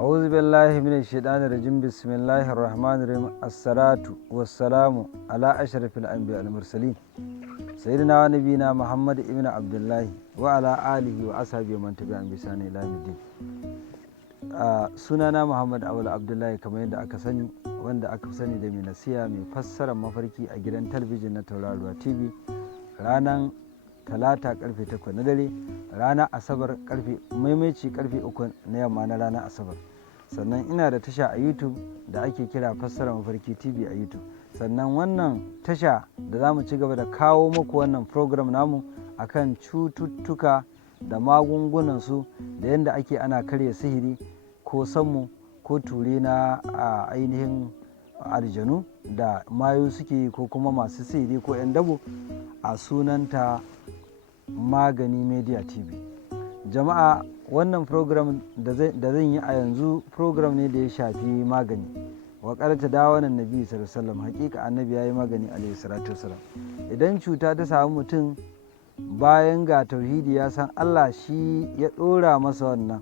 أعوذ بالله من الشيطان الرجيم بسم الله الرحمن الرحيم الصلاة والسلام على أشرف الأنبياء والمرسلين سيدنا ونبينا محمد ابن عبد الله وعلى آله وأصحابه من تبعهم بإحسان إلى يوم الدين. sunana Muhammad Awal Abdullahi kamar yadda aka sani, wanda aka sani da mai nasiha mai fassara mafarki a gidan talabijin na Tauraruwa TV ranar talata karfe 8 na dare, ranar asabar maimaici karfe 3 na yamma na ranar asabar. Sannan ina da tasha a YouTube da ake kira fassara mafarki TV a YouTube. Sannan wannan tasha da za mu ci gaba da kawo muku wannan program namu akan cututtuka da magungunansu da yadda ake ana karya sihiri ko sammu ko ture na ainihin aljanu da mayu suke ko kuma masu sihiri ko 'yan dabo, a sunanta Magani Media TV. Jama'a, wannan program da zan yi a yanzu program ne da ya shafi magani. Waƙar dawanan nabi sallallahu alaihi wasallam, hakika annabi ya yi magani alaihi salatu wasallam. Idan cuta ta samu mutum, bayan ga tauhidi ya san Allah shi ya ɗora masa wannan,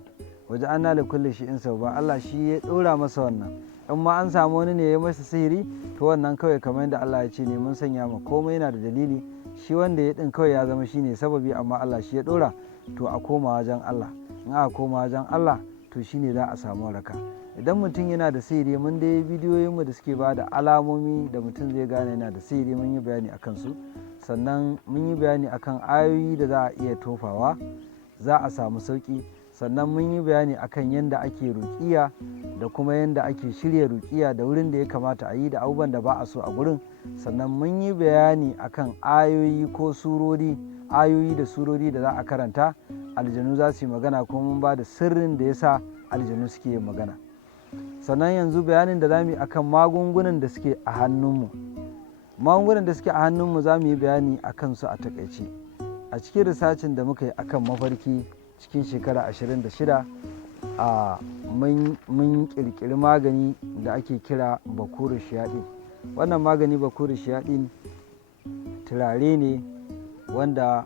waje an da kulle shi in sau ba, Allah shi ya ɗora masa wannan. In ma an samu wani ne ya masa sihiri, to wannan kawai kamar yadda Allah ya ce ne mun sanya ma komai yana da dalili. Shi wanda ya ɗin kawai ya zama shi ne sababi, amma Allah shi ya ɗora, to a koma wajen Allah. In aka koma wajen Allah, to shi ne za a samu waraka. Idan mutum yana da sihiri, mun dai bidiyoyinmu da suke ba da alamomi da mutum zai gane yana da sihiri, mun yi bayani a kansu. Sannan mun yi bayani akan ayoyi da za a iya tofawa, za a samu sauƙi. Sannan mun yi bayani akan yadda ake ruƙiya da kuma yadda ake shirya ruƙiya da wurin da ya kamata a yi da abubuwan da ba a so a gurin. Sannan mun yi bayani akan ayoyi da surori da za a karanta, aljanu za su yi magana, kuma mun ba da sirrin da ya sa aljanu suke yin magana. Sannan yanzu bayanin da za mu yi akan magungunan da suke a hannunmu. Magungunan da suke a hannunmu za mu yi bayani a kansu a takaice. A cikin risacin da muka yi akan mafarki cikin shekara 26, mun ƙirƙiri magani da ake kira Bakuru Shiyaɗin. Wannan magani Bakuru Shiyaɗin turare ne wanda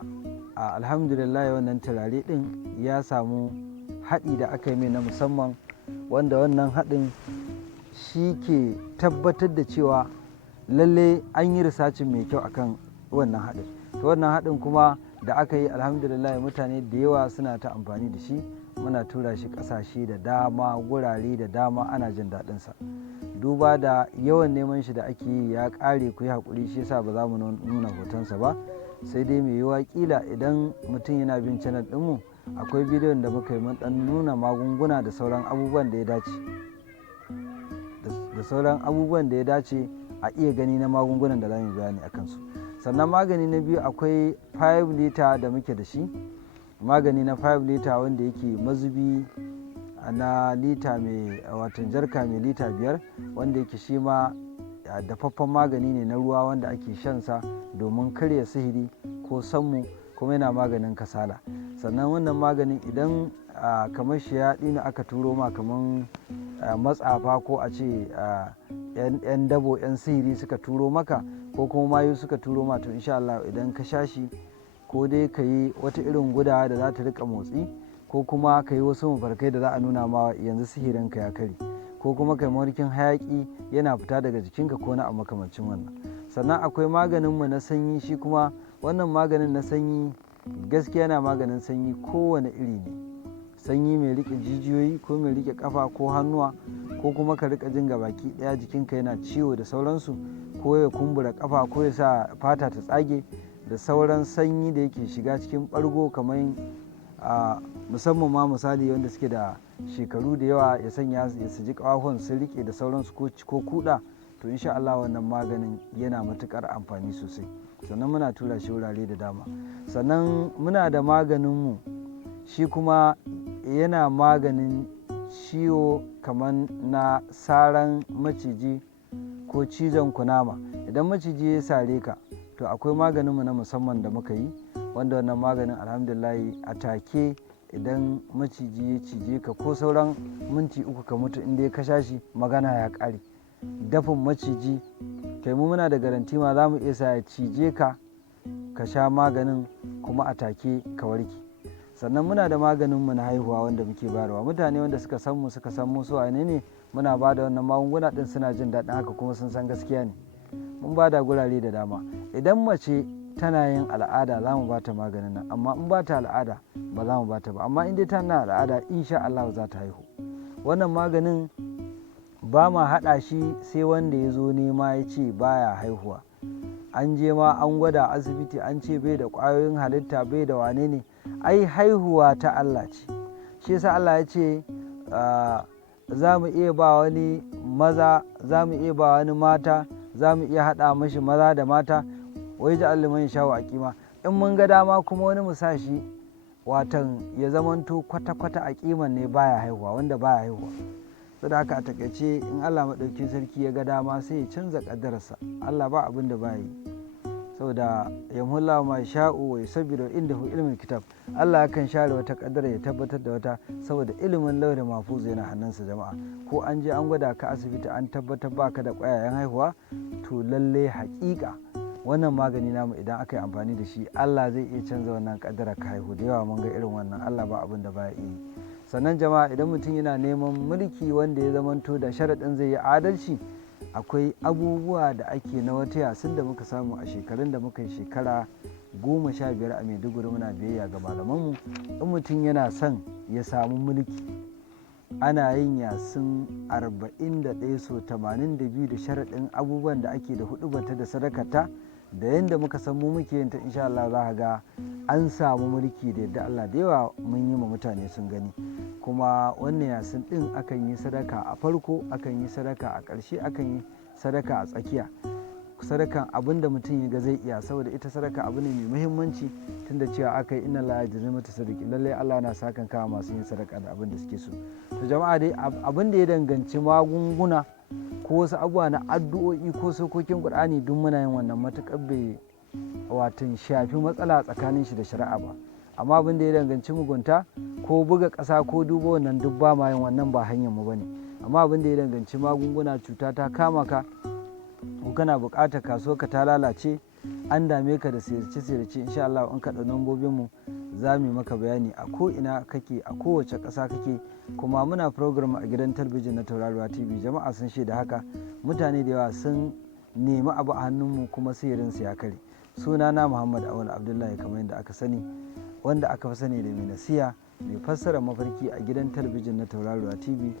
alhamdulillah wannan turare ɗin ya samu haɗi da aka yi mai na musamman, wanda wannan haɗin shi ke tabbatar da cewa lalle an yi risacin mai kyau akan wannan haɗin. To wannan haɗin kuma da aka yi alhamdulillah mutane da yawa suna ta amfani da shi, muna tura shi ƙasashe da dama, gurare da dama ana jin daɗinsa. Duba da yawan neman shi da ake yi ya ƙare, ku yi haƙuri, shi yasa ba za mu nuna hotonsa ba, sai dai mai yiwuwa ƙila idan mutum yana bin channel ɗinmu akwai bidiyon da muka yi mun ɗan nuna magunguna da sauran abubuwan da ya dace a iya gani na magungunan da za mu bayani a kansu. Sannan magani na biyu akwai 5 liter da muke da shi, magani na 5 liter wanda yake mazubi na lita mai watan jarka mai lita 5, wanda yake shi ma dafaffen magani ne na ruwa wanda ake shansa domin karya sihiri ko sammu, kuma yana maganin kasala. Sannan wannan maganin idan kamar shiyaɗi ne aka turo ma, kamar matsafa ko a ce 'yan dabo 'yan sihiri suka turo maka, ko kuma mayu suka turo ma, to insha Allah idan ka sha shi, ko dai ka yi wata irin gudawa da za ta rika motsi, ko kuma ka yi wasu mafarkai da za a nuna ma yanzu sihirinka ya kare, ko kuma kai mawarkin hayaki yana fita daga jikinka ko na a makamancin wannan. Sannan akwai maganinmu na sanyi, shi kuma wannan maganin na sanyi gaskiya yana maganin sanyi kowane iri ne, sanyi mai rike jijiyoyi ko mai rike kafa ko hannuwa, ko kuma ka rika jin gabaki daya jikinka yana ciwo da sauransu, ko ya kumbura kafa, ko ya sa fata ta tsage, da sauran sanyi da yake shiga cikin ɓargo, kamar musamman ma misali wanda suke da shekaru da yawa, ya sanya su ji ƙafafun sun rike da sauransu ko kuɗa, to insha Allah wannan maganin yana matuƙar amfani sosai. Sannan muna tura shi wurare da dama. Sannan muna da maganinmu, shi kuma yana maganin ciwo kamar na saran maciji ko cizon kunama. Idan maciji ya sare ka, to akwai maganinmu na musamman da muka yi, wanda wannan maganin alhamdulillah a take idan maciji ya cije ka, ko sauran minti 3 ka mutu, inda ka sha shi magana ya ƙare. Dafin maciji, kai mu muna da garanti ma za mu iya sa ya cije ka, ka sha maganin kuma a take ka warke. sannan muna da maganinmu na haihuwa wanda muke bayarwa. Mutane wanda suka san mu suka san mu su wane ne, muna ba da wannan magunguna din, suna jin daɗin haka kuma sun san gaskiya ne. Mun ba da gurare da dama. Idan mace tana yin al'ada za mu ba ta maganin nan, amma in ba ta al'ada ba za mu ba ta ba, amma in dai tana al'ada insha Allah za ta haihu. Wannan maganin ba ma haɗa shi sai wanda ya zo nema ya ce baya haihuwa, an je ma an gwada asibiti an ce bai da ƙwayoyin halitta bai da wane ne. Ai haihuwa ta Allah ce, shi yasa Allah ya ce za mu iya ba wani maza, za mu iya ba wani mata, za mu iya haɗa mashi maza da mata, wai ji alliman shawo a kima. In mun ga dama kuma wani mu sa shi watan ya zamanto kwata-kwata a kiman ne baya haihuwa, wanda baya haihuwa. Saboda haka a takaice in Allah maɗaukin sarki ya ga dama sai ya canza ƙaddararsa. Allah ba abin da ba yi, saboda yamhullahu ma sha'u wa yusabbiru indahu ilmul kitab. Allah yakan share wata ƙaddara ya tabbatar da wata, saboda ilimin lauhin mahfuz yana hannunsa jama'a. Ko an je an gwada ka asibiti an tabbatar baka da ƙwayayen haihuwa, to lalle haƙiƙa wannan magani namu idan aka yi amfani da shi Allah zai iya canza wannan ƙaddara ka haihu. Da yawa mun ga irin wannan. Allah ba abin da ba yi. Sannan jama'a, idan mutum yana neman mulki wanda ya zamanto da sharaɗin zai yi adalci, akwai abubuwa da ake na wata yasin da muka samu a shekarun da muka yi shekara 15 a Maiduguri muna biyayya ga malamanmu. In mutum yana son ya samu mulki, ana yin yasin 41 so 82 da sharaɗin abubuwan da ake da hudubata da sadakata, da yadda muka san mu muke yin ta, insha Allah za ga an samu mulki da yadda Allah da yawa mun yi ma mutane sun gani. Kuma wannan yasin din akan yi sadaka a farko, akan yi sadaka a ƙarshe, akan yi sadaka a tsakiya. Sadakan abin da mutum ya ga zai iya, saboda ita sadaka abu ne mai muhimmanci, tunda cewa aka yi inna la yajzi mata sadaki, lallai Allah na sakan kawo masu yin sadaka da abin da suke so. To jama'a dai abin da ya danganci magunguna ko wasu abubuwa na addu'o'i ko sokokin Qur'ani duk muna yin wannan, matuƙar bai watan shafi matsala tsakanin shi da shari'a ba. Amma abin da ya danganci mugunta ko buga ƙasa ko duba wannan duk ba ma yin wannan, ba hanyar mu bane. Amma abin da ya danganci magunguna, cuta ta kama ka ko kana buƙatar kasuwar ka ta lalace, an dame ka da sirce-sirce, insha Allah in ka ɗau lambobin mu za mu yi maka bayani a ko ina kake, a kowace ƙasa kake. Kuma muna program a gidan talabijin na Tauraruwa TV. Jama'a sun shaida haka, mutane da yawa sun nemi abu a hannunmu kuma sihirinsu ya kare. Sunana Muhammad Awal Abdullahi, kamar yadda aka sani, wanda aka fi sani da mai nasiha, mai fassara mafarki a gidan talabijin na Tauraruwa TV.